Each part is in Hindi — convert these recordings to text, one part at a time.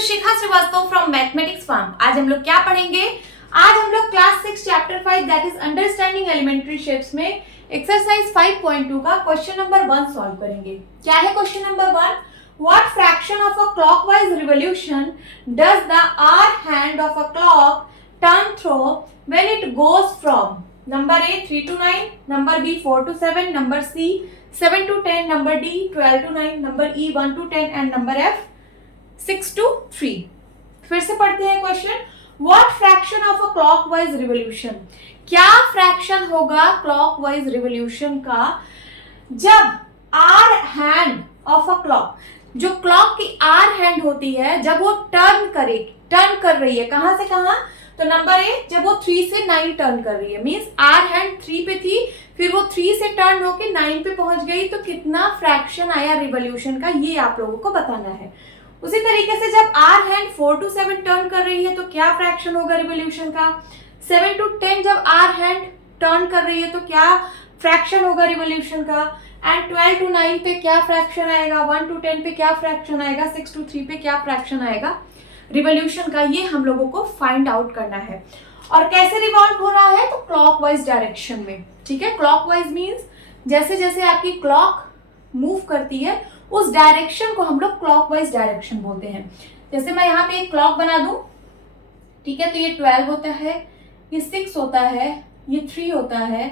Is Shikha Srivastava from mathematics farm. आज हम लोग क्या पढ़ेंगे? आज हम लोग class 6 chapter 5 that is understanding elementary shapes में एक्सरसाइज 5.2 का क्वेश्चन नंबर 1 सॉल्व करेंगे। क्या है question number 1? What fraction of a clockwise revolution does the R hand of a clock turn through when it goes from number A 3 to 9, number B 4 to 7, number C 7 to 10, number D 12 to 9, number E 1 to 10 and number F 6 to 3। फिर से पढ़ते हैं question. What fraction of a clockwise revolution? क्या फ्रैक्शन होगा क्लॉकवाइज रिवोल्यूशन का जब R hand of a clock, जो क्लॉक की आर हैंड होती है, जब वो टर्न कर रही है कहां से कहां? तो नंबर ए, जब वो 3 से 9 टर्न कर रही है, मींस आर हैंड 3 पे थी, फिर वो 3 से टर्न होके 9 पे पहुंच गई, तो कितना फ्रैक्शन आया रिवोल्यूशन का, ये आप लोगों को बताना है। उसी तरीके से जब आर हैंड 4 to 7 टर्न कर रही है तो क्या फ्रैक्शन होगा रिवोल्यूशन का? 7 to 10 जब आर हैंड टर्न कर रही है तो क्या फ्रैक्शन होगा रिवोल्यूशन का? एंड 12 to 9 पे क्या फ्रैक्शन आएगा? 1 to 10 पे क्या फ्रैक्शन आएगा? 6 to 3 पे क्या फ्रैक्शन आएगा रिवोल्यूशन का? ये हम लोगों को फाइंड आउट करना है। और कैसे रिवॉल्व हो रहा है? तो क्लॉकवाइज डायरेक्शन में। ठीक है, क्लॉकवाइज मींस जैसे जैसे आपकी क्लॉक मूव करती है उस डायरेक्शन को हम लोग क्लॉकवाइज डायरेक्शन बोलते हैं। जैसे मैं यहाँ पे एक क्लॉक बना दूं, ठीक है, तो ये 12 होता है, ये 6 होता है, ये 3 होता है,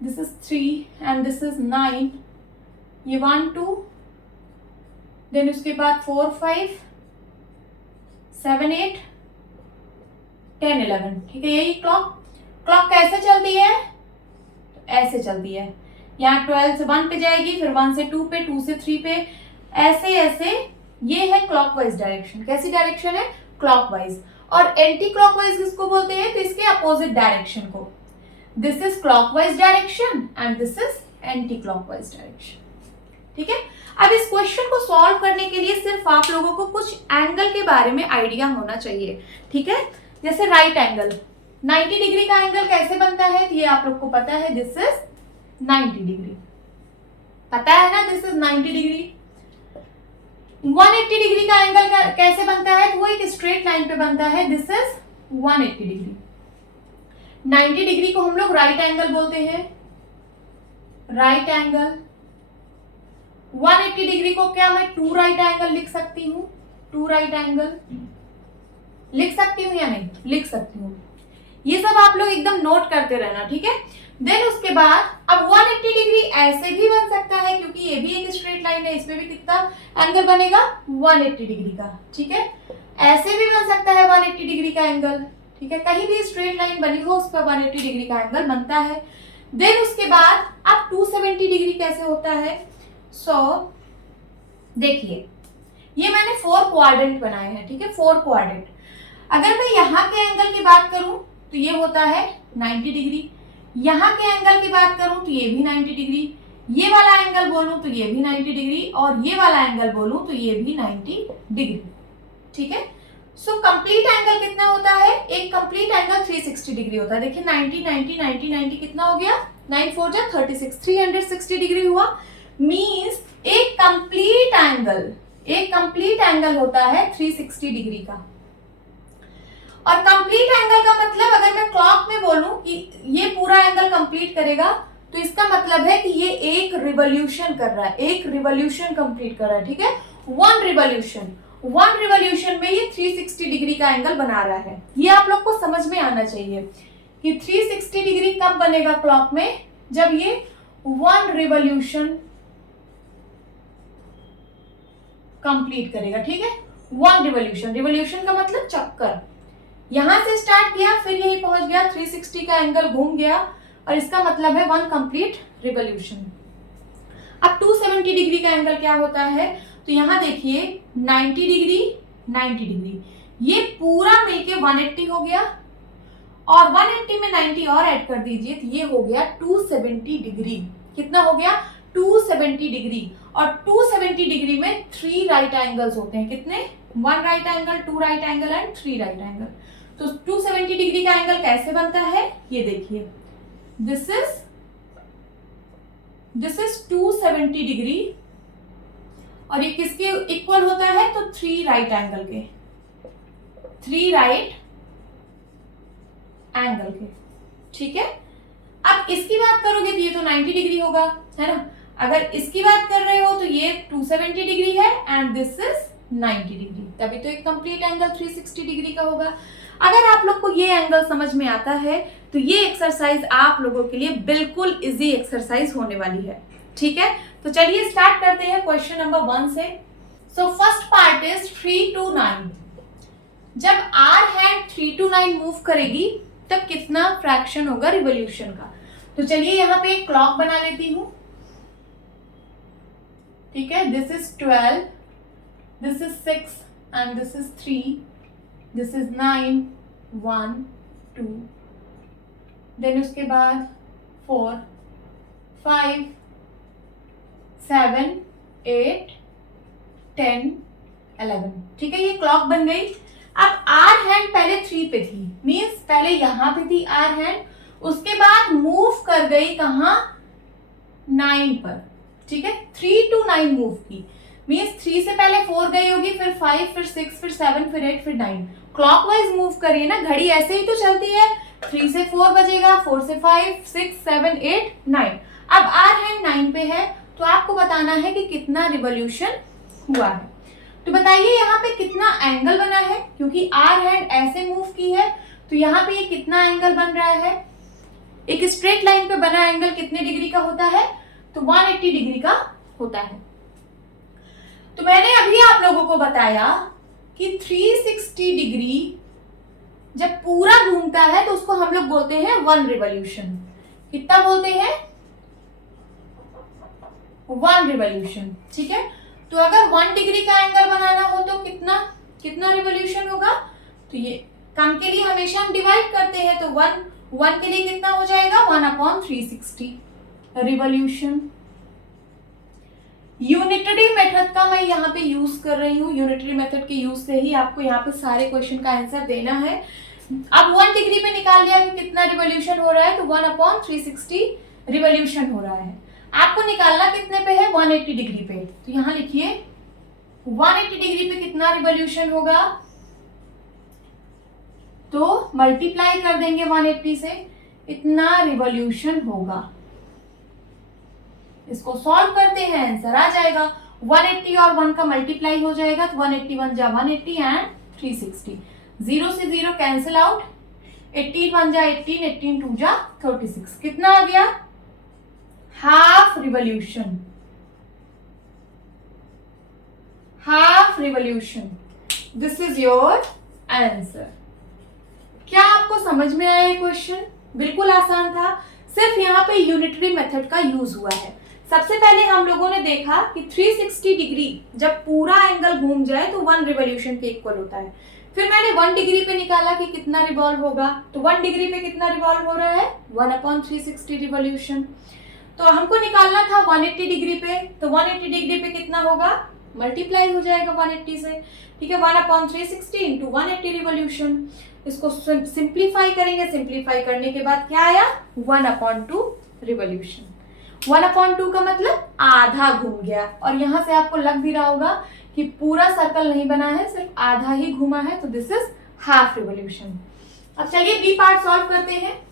this is 3 and this is 9, ये 1 2, देन उसके बाद 4 5 7 8 10 11। ठीक है, यही क्लॉक कैसे चलती है? तो ऐसे चलती है। यहाँ 12 से 1 पे जाएगी, फिर 1 से 2 पे, 2 से 3 पे, ऐसे ऐसे। ये है क्लॉकवाइज डायरेक्शन। कैसी डायरेक्शन है? क्लॉकवाइज। और एंटी क्लॉकवाइज किसको बोलते हैं? तो इसके अपोजिट डायरेक्शन को। This is clockwise direction and this is anti clockwise direction. ठीक है, अब इस क्वेश्चन को सॉल्व करने के लिए सिर्फ आप लोगों को कुछ एंगल के बारे में आइडिया होना चाहिए। ठीक है, जैसे राइट एंगल 90 डिग्री का एंगल कैसे बनता है? तो ये आप लोग को पता है, दिस इज 90 डिग्री, पता है ना, दिस इज 90 डिग्री। 180 डिग्री का एंगल कैसे बनता है? तो वो एक स्ट्रेट लाइन पे बनता है, दिस इज 180 डिग्री। 90 डिग्री को हम लोग राइट एंगल बोलते हैं, राइट एंगल। 180 डिग्री को क्या मैं 2 राइट एंगल लिख सकती हूँ? 2 राइट एंगल लिख सकती हूँ या नहीं? लिख सकती हूँ। ये सब आप लोग एकदम नोट करते रहना। ठीक है, देन उसके बाद अब 180 डिग्री ऐसे भी बन सकता है, क्योंकि ये भी एक स्ट्रेट लाइन है, इसमें भी कितना एंगल बनेगा? 180 डिग्री का। ठीक है, ऐसे भी बन सकता है 180 डिग्री का एंगल। ठीक है, कहीं भी स्ट्रेट लाइन बनी हो उस पर 180 डिग्री का एंगल बनता है। देन उसके बाद अब 270 डिग्री कैसे होता है? देखिए, ये मैंने 4 क्वाड्रेंट बनाए हैं। ठीक है, 4 क्वाड्रेंट। अगर मैं यहाँ के एंगल की बात करूं तो ये होता है 90 डिग्री, यहाँ के एंगल की बात करूं तो ये भी 90 डिग्री, ये वाला एंगल बोलूं तो ये भी 90 डिग्री, और ये वाला एंगल बोलूं तो ये भी 90 डिग्री। ठीक है, सो कंप्लीट एंगल कितना होता है? एक कंप्लीट एंगल 360 डिग्री होता है। देखिए 90 90 90 90 कितना हो गया? 9 4 जा 36, 360 डिग्री हुआ। मींस एक कंप्लीट एंगल होता है 360 डिग्री का। और कंप्लीट एंगल का मतलब, अगर मैं क्लॉक में बोलूं कि ये पूरा एंगल कंप्लीट करेगा, तो इसका मतलब है कि ये एक रिवोल्यूशन कर रहा है, एक रिवोल्यूशन कंप्लीट कर रहा है। ठीक है, वन रिवोल्यूशन में ये 360 डिग्री का एंगल बना रहा है। ये आप लोग को समझ में आना चाहिए कि 360 डिग्री कब बनेगा क्लॉक में? जब ये 1 रिवोल्यूशन कंप्लीट करेगा। ठीक है, 1 रिवोल्यूशन का मतलब चक्कर। यहां से स्टार्ट किया, फिर यही पहुंच गया, 360 का एंगल घूम गया, और इसका मतलब है 1 कंप्लीट रिवोल्यूशन। अब 270 डिग्री का एंगल क्या होता है? तो यहां देखिए 90 डिग्री, ये पूरा मिलके 180 हो गया, और 180 में 90 और ऐड कर दीजिए तो ये हो गया 270 डिग्री। कितना हो गया? 270 डिग्री। और 270 डिग्री में 3 राइट एंगल्स होते हैं। कितने? 1 right angle, 2 right angle and 3 right angle. तो 270 डिग्री का एंगल कैसे बनता है? ये देखिए, दिस इज 270 डिग्री, और ये किसके इक्वल होता है, तो 3 राइट एंगल के, 3 राइट एंगल के, ठीक है। अब इसकी बात करोगे तो ये तो 90 डिग्री होगा, है ना। अगर इसकी बात कर रहे हो तो ये 270 डिग्री है एंड दिस इज 90 डिग्री, तभी तो एक कंप्लीट एंगल 360 डिग्री का होगा। अगर आप लोग को ये एंगल समझ में आता है तो ये एक्सरसाइज आप लोगों के लिए बिल्कुल इजी एक्सरसाइज होने वाली है, ठीक है। तो चलिए स्टार्ट करते हैं क्वेश्चन नंबर 1 से। So first part is 3 to 9। जब आर हैंड 3 to 9 मूव करेगी तब कितना फ्रैक्शन होगा रिवॉल्यूशन का। तो चलिए यहाँ पे एक क्लॉक बना लेती हूं, ठीक है। This is 12, this is 6 and this is 3, this is 9, 1 2, then उसके बाद 4 5 7 8 10 11, ठीक है। ये क्लॉक बन गई। अब आर हैंड पहले 3 पे थी, मींस पहले यहां पे थी आर हैंड, उसके बाद मूव कर गई कहां, 9 पर, ठीक है। 3 to 9 मूव की, मींस 3 से पहले 4 गई होगी, फिर 5, फिर 6, फिर 7, फिर 8, फिर 9, क्लॉकवाइज मूव करिए ना, घड़ी ऐसे ही तो चलती है। 3 से 4 बजेगा, 4 से 5, 6, 7, 8, 9। अब आर हैंड 9 पे है तो आपको बताना है कि कितना रिवॉल्यूशन हुआ है। तो बताइए यहाँ पे कितना एंगल बना है, क्योंकि आर हैंड ऐसे मूव की है तो यहाँ पे ये कितना एंगल बन रहा है। एक स्ट्रेट लाइन पे बना एंगल कितने डिग्री का होता है, तो 180 डिग्री का होता है। तो मैंने अभी आप लोगों को बताया कि 360 डिग्री जब पूरा घूमता है तो उसको हम लोग बोलते हैं 1 रिवॉल्यूशन। कितना बोलते हैं, 1 रिवॉल्यूशन, ठीक है। तो अगर 1 डिग्री का एंगल बनाना हो तो कितना कितना रिवॉल्यूशन होगा, तो ये कम के लिए हमेशा हम डिवाइड करते हैं, तो 1 के लिए कितना हो जाएगा, 1/360 रिवॉल्यूशन। यूनिटरी मेथड का मैं यहाँ पे यूज कर रही हूँ, यूनिटरी मेथड के यूज से ही आपको यहाँ पे सारे क्वेश्चन का आंसर देना है। अब 1 डिग्री पे निकाल लिया कि कितना रिवॉल्यूशन हो रहा है, तो 1/360 रिवॉल्यूशन हो रहा है। आपको निकालना कितने पे है, 180 डिग्री पे, तो यहां लिखिए 180 डिग्री पे कितना रिवॉल्यूशन होगा, तो मल्टीप्लाई कर देंगे 180 से, इतना रिवॉल्यूशन होगा। इसको सॉल्व करते हैं, आंसर आ जाएगा। 180 और 1 का मल्टीप्लाई हो जाएगा, तो 180 1 जा 180 एंड 360, 0 से 0 कैंसिल आउट, 18 1 जा 18, 18 2 जा 36, कितना आ गया, half revolution, half revolution. This is your answer. क्या आपको समझ में आया ये क्वेश्चन? बिल्कुल आसान था, सिर्फ यहाँ पे यूनिटरी मेथड का यूज हुआ है। सबसे पहले हम लोगों ने देखा कि 360 डिग्री जब पूरा एंगल घूम जाए तो 1 रिवॉल्यूशन के इक्वल होता है। फिर मैंने 1 डिग्री पे निकाला कि कितना रिवॉल्व होगा, तो 1 डिग्री पे कितना रिवॉल्व हो रहा है, 1/360 रिवॉल्यूशन। तो हमको निकालना था 180 डिग्री पे, तो 180 डिग्री पे कितना होगा, मल्टीप्लाई हो जाएगा 180 से, ठीक है। 1/360 इंटू 180 रिवॉल्यूशन। इसको सिंप्लीफाई करेंगे, सिंप्लीफाई करने के बाद क्या आया, 1/2 रिवॉल्यूशन। 1/2 का मतलब आधा घूम गया, और यहां से आपको लग भी रहा होगा कि पूरा सर्कल नहीं बना है, सिर्फ आधा ही घूमा है, तो दिस इज हाफ रिवॉल्यूशन। अब चलिए बी पार्ट सॉल्व करते हैं।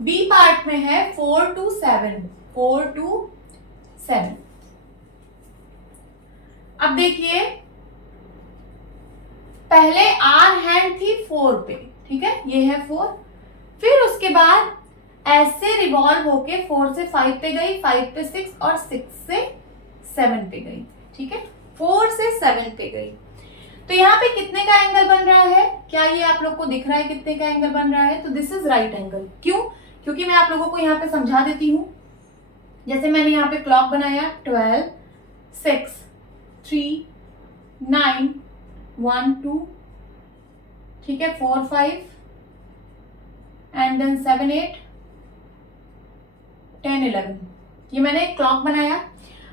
बी पार्ट में है 4 to 7, 4 to 7। अब देखिए पहले आर हैंड थी 4 पे, ठीक है, ये है 4, फिर उसके बाद ऐसे रिवॉल्व होके 4 से 5 पे गई, 5 पे 6 और 6 से 7 पे गई, ठीक है, 4 से 7 पे गई। तो यहाँ पे कितने का एंगल बन रहा है, क्या ये आप लोग को दिख रहा है कितने का एंगल बन रहा है, तो दिस इज राइट एंगल। क्यों, क्योंकि मैं आप लोगों को यहाँ पे समझा देती हूँ। जैसे मैंने यहाँ पे क्लॉक बनाया 12 6 3 9 1 2, ठीक है, 4 5 एंड देन 7 8 10 11, ये मैंने क्लॉक बनाया।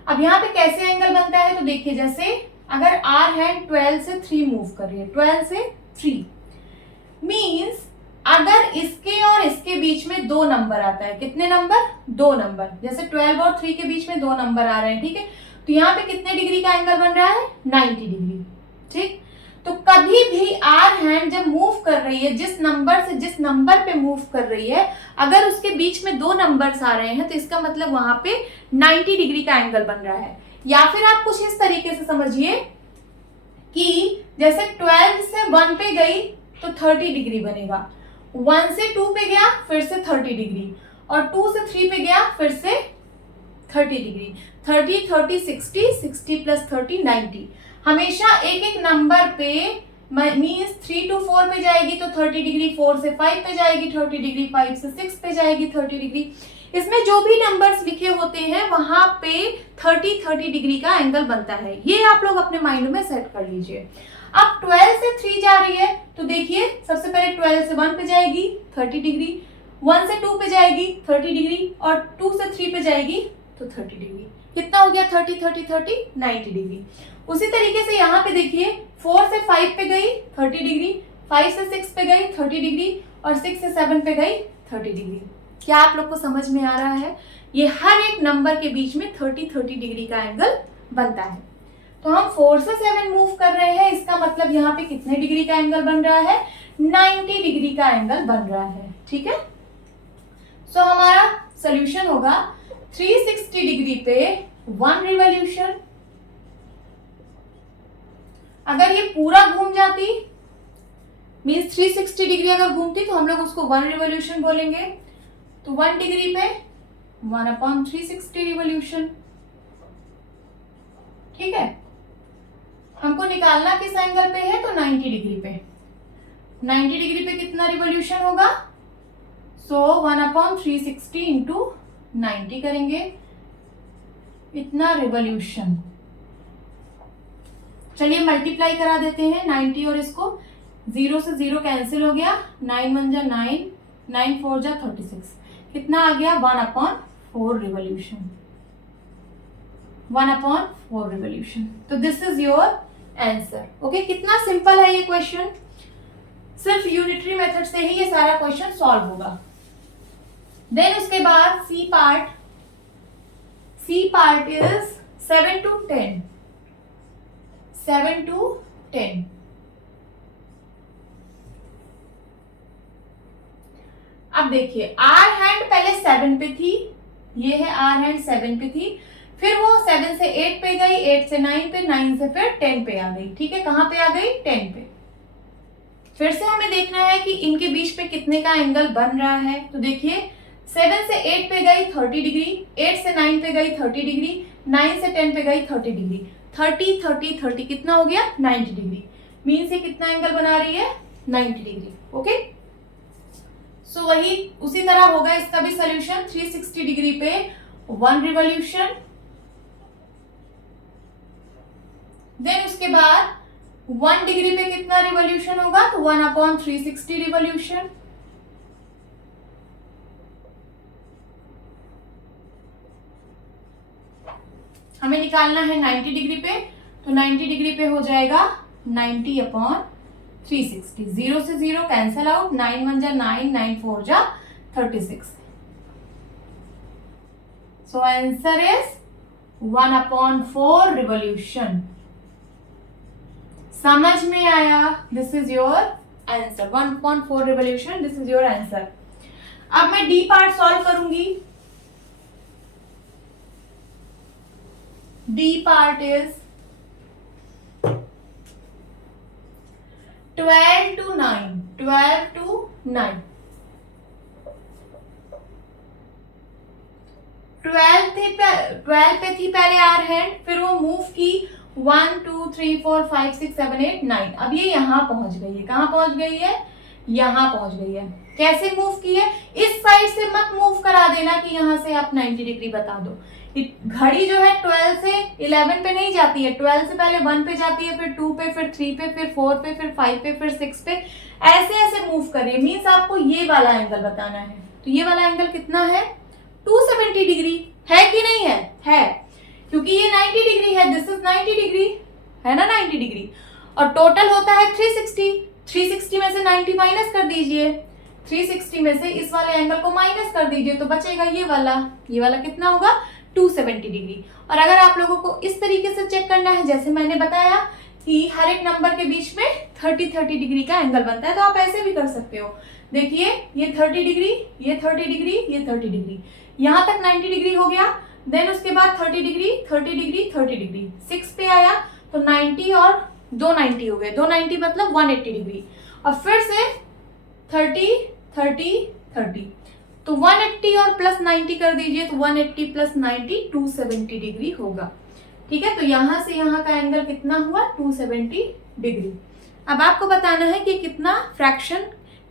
अब यहाँ पे कैसे एंगल बनता है, तो देखिए जैसे अगर आर हैंड 12 से 3 मूव कर रही है, 12 से 3 मीन्स अगर इसके और इसके बीच में 2 नंबर आता है, कितने नंबर? 2 नंबर, जैसे 12 और 3 के बीच में 2 नंबर आ रहे हैं, ठीक है, तो यहाँ पे कितने डिग्री का एंगल बन रहा है? 90 डिग्री। ठीक, तो कभी भी आर हैंड जब मूव कर रही है, जिस नंबर से जिस नंबर पे मूव कर रही है, अगर उसके बीच में 2 नंबर्स आ रहे हैं तो इसका मतलब वहां पे 90 डिग्री का एंगल बन रहा है। या फिर आप कुछ इस तरीके से समझिए कि जैसे 12 से 1 पे गई तो 30 डिग्री बनेगा, 1 से 2 पे गया फिर से 30 डिग्री, और 2 से 3 पे गया फिर से 30 डिग्री, 30 30 60, 60 प्लस 30 90। हमेशा एक एक नंबर पे मीन्स 3 to 4 पे जाएगी तो 30 डिग्री, 4 से 5 पे जाएगी 30 डिग्री, 5 से 6 पे जाएगी 30 डिग्री। इसमें जो भी नंबर्स लिखे होते हैं वहां पे 30 डिग्री का एंगल बनता है। ये आप लोग अपने माइंड में सेट कर लीजिए। अब 12 से 3 जा रही है तो देखिए सबसे पहले 12 से 1 पे जाएगी 30 डिग्री, 1 से 2 पे जाएगी 30 डिग्री, और 2 से 3 पे जाएगी तो 30 डिग्री। कितना हो गया? 30 30 30 90 डिग्री। उसी तरीके से यहाँ पे देखिए 4 से 5 पे गई 30 डिग्री, 5 से 6 पे गई 30 डिग्री, और 6 से 7 पे गई 30 डिग्री। क्या आप लोग को समझ में आ रहा है? ये हर एक नंबर के बीच में 30 डिग्री का एंगल बनता है। तो हम 4 से 7 मूव कर रहे हैं, इसका मतलब यहाँ पे कितने डिग्री का एंगल बन रहा है? 90 डिग्री का एंगल बन रहा है। ठीक है, सो हमारा सोल्यूशन होगा 360 डिग्री पे 1 रिवॉल्यूशन। अगर ये पूरा घूम जाती मीन्स 360 डिग्री अगर घूमती तो हम लोग उसको 1 रिवॉल्यूशन बोलेंगे। तो 1 डिग्री पे 1/360 रिवॉल्यूशन। ठीक है, हमको निकालना किस एंगल पे है? तो 90 डिग्री पे। 90 डिग्री पे कितना रिवॉल्यूशन होगा? सो 1/360 इंटू 90 करेंगे, इतना रिवॉल्यूशन। चलिए मल्टीप्लाई करा देते हैं 90 और इसको, 0 से 0 कैंसिल हो गया, 9 1 जा 9, 9 4 जा 36, कितना आ गया? 1/4 रिवॉल्यूशन, 1/4 रिवॉल्यूशन। तो this is your answer. Okay, कितना सिंपल है ये क्वेश्चन। सिर्फ यूनिटरी मेथड से ही ये सारा क्वेश्चन सॉल्व होगा। देन उसके बाद C part is 7 to 10। 7 to 10। अब देखिए आर हैंड पहले 7 पे थी, ये है आर हैंड 7 पे थी, फिर वो 7 से 8 पे गई, 8 से 9 पे, 9 से फिर 10 पे आ गई। ठीक है, कहां पे आ गई? 10 पे। फिर से हमें देखना है कि इनके बीच पे कितने का एंगल बन रहा है। तो देखिए 7 से 8 पे गई 30 डिग्री, 8 से 9 पे गई 30 डिग्री, 9 से 10 पे गई 30 डिग्री, 30 30 30 कितना हो गया? 90 डिग्री। मीन्स ये कितना एंगल बना रही है? 90 डिग्री। ओके, सो वही उसी तरह होगा इसका भी सोल्यूशन। 360 डिग्री पे 1 रिवॉल्यूशन, देन उसके बाद 1 डिग्री पे कितना रिवॉल्यूशन होगा? तो 1/360 रिवॉल्यूशन। हमें निकालना है 90 डिग्री पे, तो 90 डिग्री पे हो जाएगा 90/360। 0 से 0 कैंसल आउट, 9 1 जा 9, 9 4 जा 36। So answer is 1/4 revolution. समझ में आया? This is your answer, 1/4 revolution, this is your answer. अब मैं डी पार्ट सॉल्व करूंगी। D part is 12 to 9, 12 to 9। 12 पे थी पहले आर हैंड, फिर वो मूव की 1 2 3 4 5 6 7 8 9। अब ये यहाँ पहुंच गई है। कहाँ पहुंच गई है? यहाँ पहुंच गई है। कैसे मूव की है? इस साइड से मत मूव करा देना कि यहाँ से आप 90 डिग्री बता दो। घड़ी जो है 12 से 11 पे नहीं जाती है, 12 से पहले 1 पे जाती है, फिर 2 पे, फिर 3 पे, फिर 4 पे, फिर 5 पे, फिर 6 पे, ऐसे ऐसे मूव करिए। मीन्स आपको ये वाला एंगल बताना है। तो ये वाला एंगल कितना है? 270 डिग्री है कि नहीं है? है, क्योंकि ये 90 डिग्री है, दिस इज 90 डिग्री है ना, 90 डिग्री। और टोटल होता है 360। 360 में से 90 माइनस कर दीजिए, 360 में से इस वाले एंगल को माइनस कर दीजिए तो बचेगा ये वाला कितना होगा 270 डिग्री। और अगर आप लोगों को इस तरीके से चेक करना है जैसे मैंने बताया कि हर एक नंबर के बीच में 30 डिग्री का एंगल बनता है, तो आप ऐसे भी कर सकते हो। देखिए ये 30 डिग्री, ये 30 डिग्री, ये 30 डिग्री, यहाँ तक 90 डिग्री हो गया। देन उसके बाद 30 डिग्री 30 डिग्री 30 डिग्री 6 पे आया तो 90 और 290 हो गए, 290 मतलब 180 डिग्री। और फिर से 30 30 30 तो 180 और प्लस 90 कर दीजिए तो 180 प्लस 90 270 डिग्री होगा। ठीक है, तो यहां से यहां का एंगल कितना हुआ 270 डिग्री। अब आपको बताना है कि कितना फ्रैक्शन,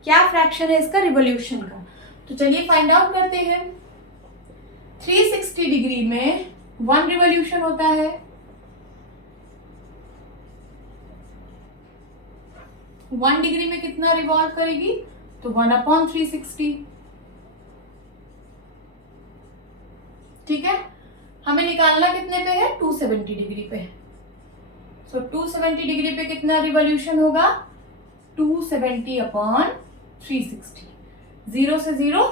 क्या फ्रैक्शन है इसका रिवॉल्यूशन का। तो चलिए फाइंड आउट करते हैं। 360 डिग्री में 1 रिवॉल्यूशन होता है, 1 डिग्री में कितना रिवॉल्व करेगी तो 1/360। ठीक है, हमें निकालना कितने पे है 270 डिग्री पे। सो 270 डिग्री पे कितना रिवॉल्यूशन होगा 270/360। 0 से 0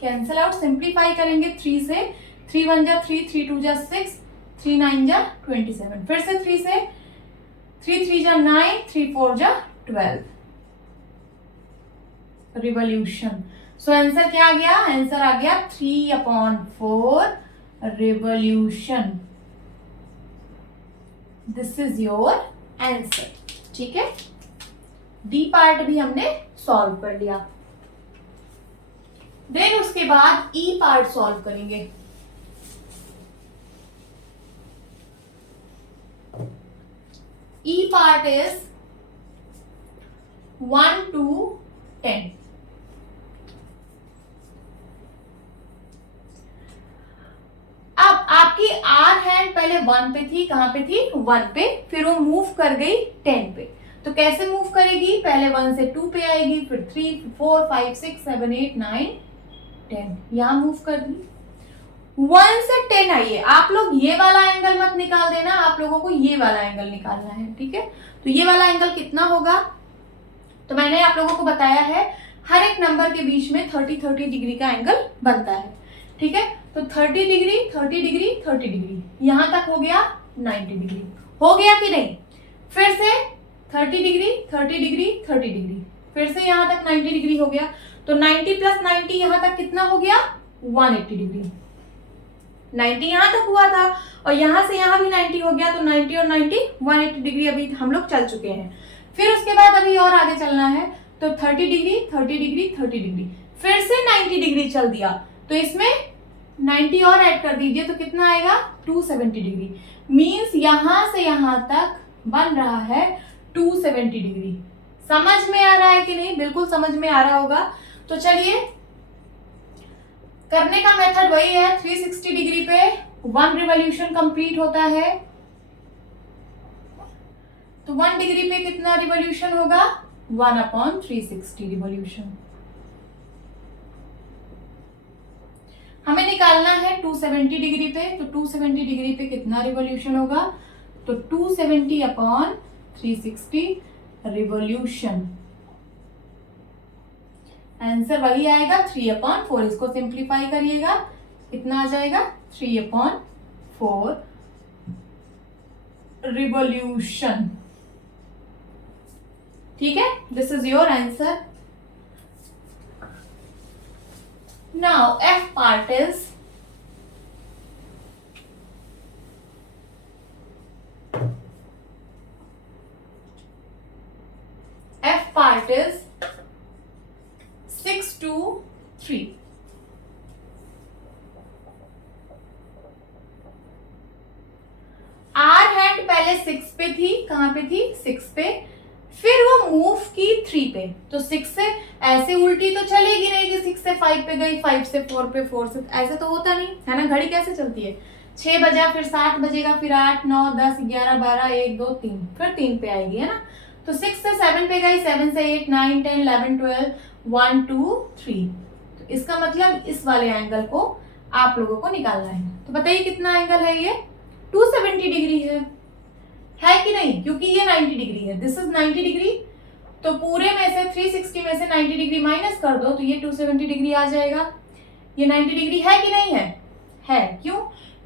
कैंसल आउट, सिंप्लीफाई करेंगे 3 से, 3 1 जा 3, 3 2 जा 6, 3 9 जा 27, फिर से 3 से, 3 3 जा 9, 3 4 जा 12 रिवॉल्यूशन। सो आंसर क्या आ गया, आंसर आ गया 3/4 revolution. This is your answer. ठीक है, डी पार्ट भी हमने सॉल्व कर लिया। देन उसके बाद ई पार्ट सॉल्व करेंगे। ई पार्ट इज 1 to 10। अब आपकी आर हैंड पहले 1 पे थी, कहां पे थी 1 पे, फिर वो मूव कर गई 10 पे। तो कैसे मूव करेगी, पहले 1 से 2 पे आएगी, फिर 3 4 5 6 7 8 9 10, यहां मूव कर दी। 1 से 10 आइए, आप लोग ये वाला एंगल मत निकाल देना, आप लोगों को ये वाला एंगल निकालना है। ठीक है, तो ये वाला एंगल कितना होगा, तो मैंने आप लोगों को बताया है हर एक नंबर के बीच में 30 डिग्री का एंगल बनता है। ठीक है, तो 30 डिग्री 30 डिग्री 30 डिग्री, यहां तक हो गया 90 डिग्री, हो गया कि नहीं। फिर से 30 डिग्री 30 डिग्री 30 डिग्री, फिर से यहां तक 90 डिग्री हो गया। तो 90 प्लस 90 यहां तक कितना हो गया 180 डिग्री। 90 यहां तक हुआ था और यहां से यहां भी 90 हो गया, तो 90 और 90 180 डिग्री अभी हम लोग चल चुके हैं। फिर उसके बाद अभी और आगे चलना है, तो 30 डिग्री 30 डिग्री 30 डिग्री, फिर से 90 डिग्री चल दिया, तो इसमें 90 और ऐड कर दीजिए तो कितना आएगा 270 डिग्री। मींस यहां से यहां तक बन रहा है 270 डिग्री। समझ में आ रहा है कि नहीं, बिल्कुल समझ में आ रहा होगा। तो चलिए करने का मेथड वही है, 360 डिग्री पे 1 रिवॉल्यूशन कंप्लीट होता है, तो 1 डिग्री पे कितना रिवॉल्यूशन होगा 1/360 रिवॉल्यूशन। हमें निकालना है 270 डिग्री पे, तो 270 डिग्री पे कितना रिवॉल्यूशन होगा, तो 270/360 रिवॉल्यूशन। आंसर वही आएगा 3/4। इसको सिंप्लीफाई करिएगा, कितना आ जाएगा 3/4 रिवॉल्यूशन। ठीक है, this is your answer. Now F part is F part is 6 to 3। Are hand पहले 6 पे थी, कहां पे थी 6 पे, फिर वो मूव की 3 पे, तो 6 से ऐसे उल्टी तो चलेगी नहीं कि 6 से 5 पे गई, 5 से 4 पे, 4 से, ऐसे तो होता नहीं है ना। घड़ी कैसे चलती है, 6 बजा फिर 7 बजेगा, फिर 8 9 10 11 12 1 2 3, फिर 3 पे आएगी, है ना। तो 6 से 7 पे गई, 7 से 8 9 10 11 12 1 2 3, तो इसका मतलब इस वाले एंगल को आप लोगों को निकालना है। तो बताइए कितना एंगल है, ये 270 डिग्री है कि नहीं, क्योंकि ये 90 डिग्री है, दिस इज 90 डिग्री तो पूरे में से 360 में से 90 डिग्री माइनस कर दो तो ये 270 डिग्री आ जाएगा। ये 90 डिग्री है कि नहीं है? है। क्यों?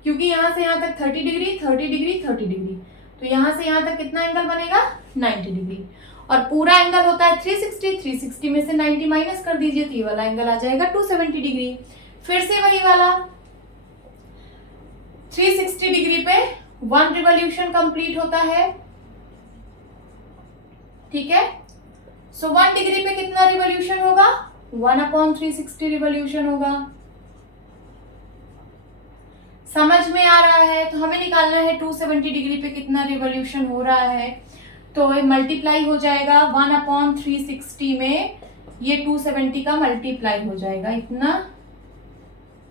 क्योंकि यहाँ से यहाँ तक 30 डिग्री 30 डिग्री 30 डिग्री, तो यहाँ से यहाँ तक कितना एंगल बनेगा? 90 डिग्री। और पूरा एंगल होता है 360, 360 में से 90 माइनस कर दीजिए तो ये वाला एंगल आ जाएगा 270 डिग्री। फिर से वही वाला 360 डिग्री पे 1 रिवॉल्यूशन कंप्लीट होता है, ठीक है। सो 1 डिग्री पे कितना रिवॉल्यूशन होगा? 1/360 रिवॉल्यूशन होगा। समझ में आ रहा है? तो हमें निकालना है 270 डिग्री पे कितना रिवॉल्यूशन हो रहा है, तो मल्टीप्लाई हो जाएगा 1/360 में, ये 270 का मल्टीप्लाई हो जाएगा इतना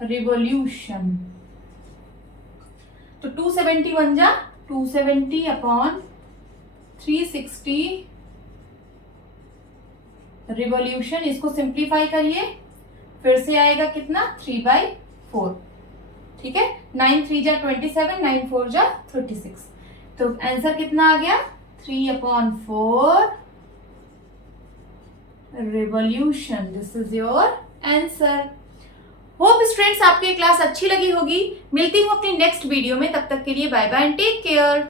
रिवॉल्यूशन। तो 270 बन जा 270/360 रिवॉल्यूशन। इसको सिंप्लीफाई करिए, फिर से आएगा कितना? 3/4, ठीक है। 9 3 जा 27, 9 4 जा 36, तो आंसर कितना आ गया? 3/4 revolution. This is your answer. Hope students आपको ये क्लास अच्छी लगी होगी। मिलती हूँ अपनी नेक्स्ट वीडियो में, तब तक के लिए bye bye and take care.